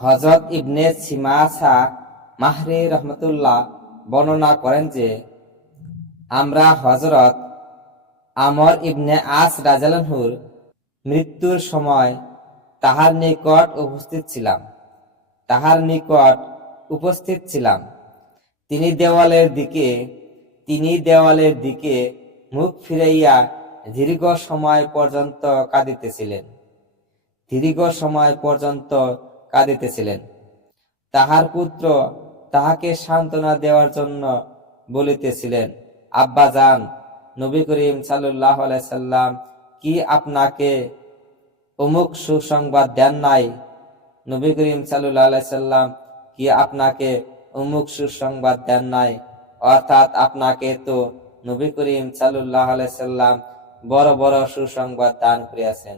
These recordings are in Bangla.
হযরত ইবনে সিমাসা মাহরি রহমতুল্লাহ বর্ণনা করেন যে আমরা হযরত আমর ইবনে আস রাদিয়াল্লাহুর মৃত্যুর সময় তাহার নিকট উপস্থিত ছিলাম। তিনি দেওয়ালের দিকে মুখ ফিরাইয়া দীর্ঘ সময় পর্যন্ত কাঁদিতেছিলেন। তাহার পুত্র তাহাকে সান্ত্বনা দেওয়ার জন্য বলিতেছিলেন, আব্বাজান, নবী করিম সাল্লাল্লাহু আলাইহি সাল্লাম কি আপনাকে অমুক সুসংবাদ দেন নাই? নবী করিম সাল্লাল্লাহু আলাইহি সাল্লাম কি আপনাকে অমুক সুসংবাদ দেন নাই? অর্থাৎ আপনাকে তো নবী করিম সাল্লাল্লাহু আলাইহি সাল্লাম বড় বড় সুসংবাদ দান করিয়াছেন।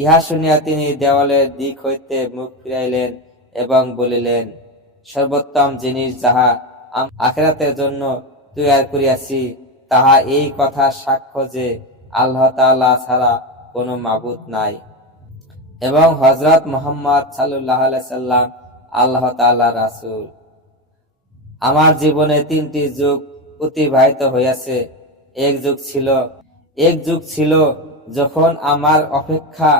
ইহা শুনিয়া তিনি দেওয়ালের দিক হইতে মুখ ফিরাইলেন এবং বলিলেন, সর্বোত্তম জিনিস যাহা আখিরাতের জন্য তৈয়ার করিয়াছি তাহা এই কথা সাক্ষ্য যে আল্লাহ তাআলা ছাড়া কোনো মাবুদ নাই এবং হযরত মুহাম্মদ সাল্লাল্লাহু আলাইহি সাল্লাম আল্লাহ তাআলার রাসূল। আমার জীবনে 3টি যুগ অতিবাহিত হইয়াছে। এক যুগ ছিল যখন আমার অপেক্ষা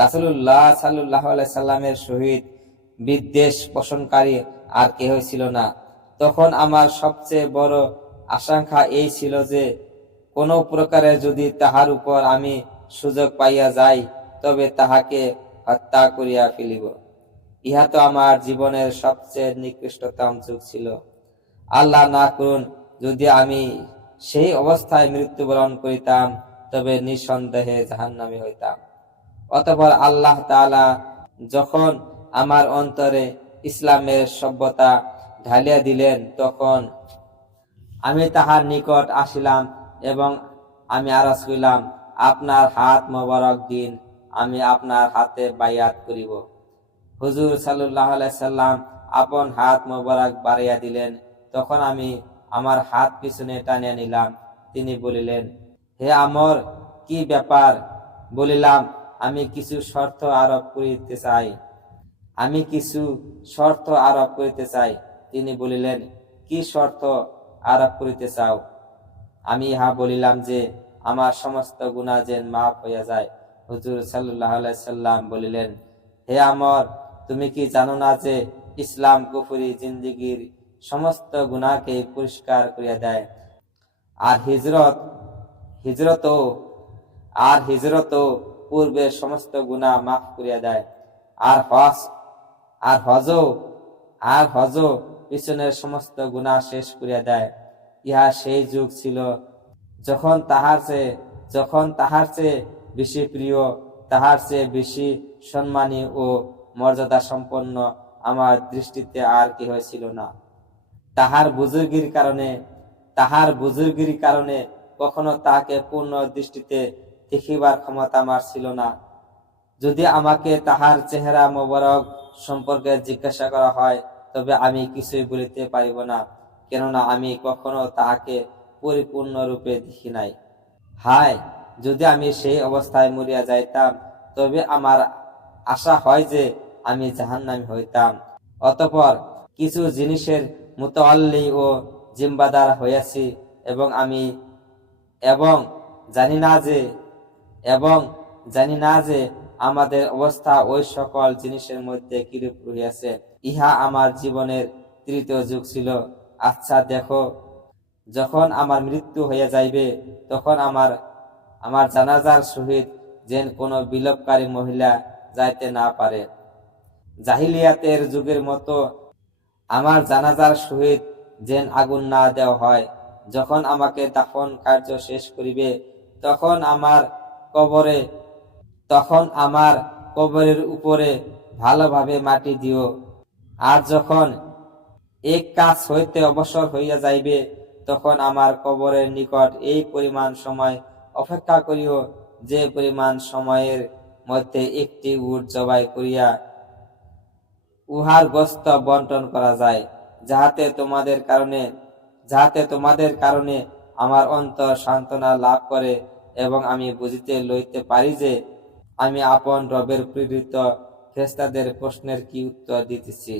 রাসূলুল্লাহ সাল্লাল্লাহু আলাইহি সাল্লামের সহিত বিদ্বেষ পোষণকারী আর কেহ ছিল না। তখন আমার সবচেয়ে বড় আশঙ্কা এই ছিল যে কোনো প্রকারে যদি তাহার উপর আমি সুযোগ পাইয়া যাই তবে তাহাকে হত্যা করিয়া ফেলিব। ইহা তো আমার জীবনের সবচেয়ে নিকৃষ্টতম যুগ ছিল। আল্লাহ না করুন যদি আমি সেই অবস্থায় মৃত্যুবরণ করিতাম তবে নিঃসন্দেহে জাহান্নামী হইতাম। অতঃপর আল্লাহ তাআলা যখন আমার অন্তরে ইসলামের সভ্যতা ঢালিয়া দিলেন তখন আমি তাহার নিকট আসিলাম এবং আমি আরজ করিলাম, আপনার হাত মোবারক দিন, আমি আপনার হাতে বাইয়াত করিব। হুজুর সাল্লাল্লাহু আলাইহি সাল্লাম আপন হাত মোবারক বাড়াইয়া দিলেন। তখন আমি আমার হাত পিছনে টানিয়া নিলাম। তিনি বলিলেন, হে আমর, কি ব্যাপার? বলিলাম, আমি কিছু শর্ত আরোপ করিতে চাই। তিনি বলিলেন, কি শর্ত আরোপ করিতে চাও? আমি ইহা বলিলাম যে আমার সমস্ত গুনাহ যেন মাফ হইয়া যায়। হুজুর সাল্লাল্লাহু আলাইহি সাল্লাম বলিলেন, হে আমর, তুমি কি জানো না যে ইসলাম কুফরি জিন্দেগীর সমস্ত গুনাহকে পরিষ্কার করিয়া দেয়, আর হিজরত পূর্বের সমস্ত গুনাহ মাফ করিয়া দেয়, আর হজ পিছনের সমস্ত গুনাহ শেষ করিয়া দেয়। ইহা সেই যুগ ছিল যখন তাহার চেয়ে বেশি প্রিয়, তাহার চেয়ে বেশি সম্মানী ও মর্যাদা সম্পন্ন আমার দৃষ্টিতে আর কেহ ছিল না। তাহার বুজুর্গির কারণে কখনো তাহাকে পূর্ণ দৃষ্টিতে দেখিবার ক্ষমতা আমার ছিল না। যদি আমাকে তাহার চেহারা মোবারক সম্পর্কে জিজ্ঞাসা করা হয় তবে আমি কিছুই বলিতে পারিব না, কেননা আমি কখনো তাহাকে পরিপূর্ণরূপে দেখি নাই। হায়, যদি আমি সেই অবস্থায় মরিয়া যাইতাম তবে আমার আশা হয় যে আমি জাহান্নামী হইতাম। অতঃপর কিছু জিনিসের মুতাওয়াল্লি ও জিম্মাদার হইয়াছি এবং জানি না যে আমাদের অবস্থা ওই সকল জিনিসের মধ্যে কিরূপ রহিয়াছে। ইহা আমার জীবনের 3য় যুগ ছিল। আচ্ছা দেখো, যখন আমার মৃত্যু হইয়া যাইবে তখন আমার জানাজার সহিত যেন কোনো বিলোপকারী মহিলা যাইতে না পারে। জাহিলিয়াতের যুগের মতো আমার জানাজার সহিত যেন আগুন না দেওয়া হয়। যখন আমাকে দাফন কার্য শেষ করিবে তখন আমার কবরের উপরে ভালোভাবে মাটি দিও। আর যখন এক কাজ হইতে অবসর হইয়া যাইবে তখন আমার কবরের নিকট এই পরিমাণ সময় অপেক্ষা করিও যে পরিমাণ সময়ের মধ্যে একটি উট জবাই করিয়া উহার গোশত বন্টন করা যায়, যাহাতে তোমাদের কারণে আমার অন্তর সান্ত্বনা লাভ করে এবং আমি বুঝিতে লইতে পারি যে আমি আপন রবের প্রেরিত ফেরেশতাদের প্রশ্নের কি উত্তর দিতেছি।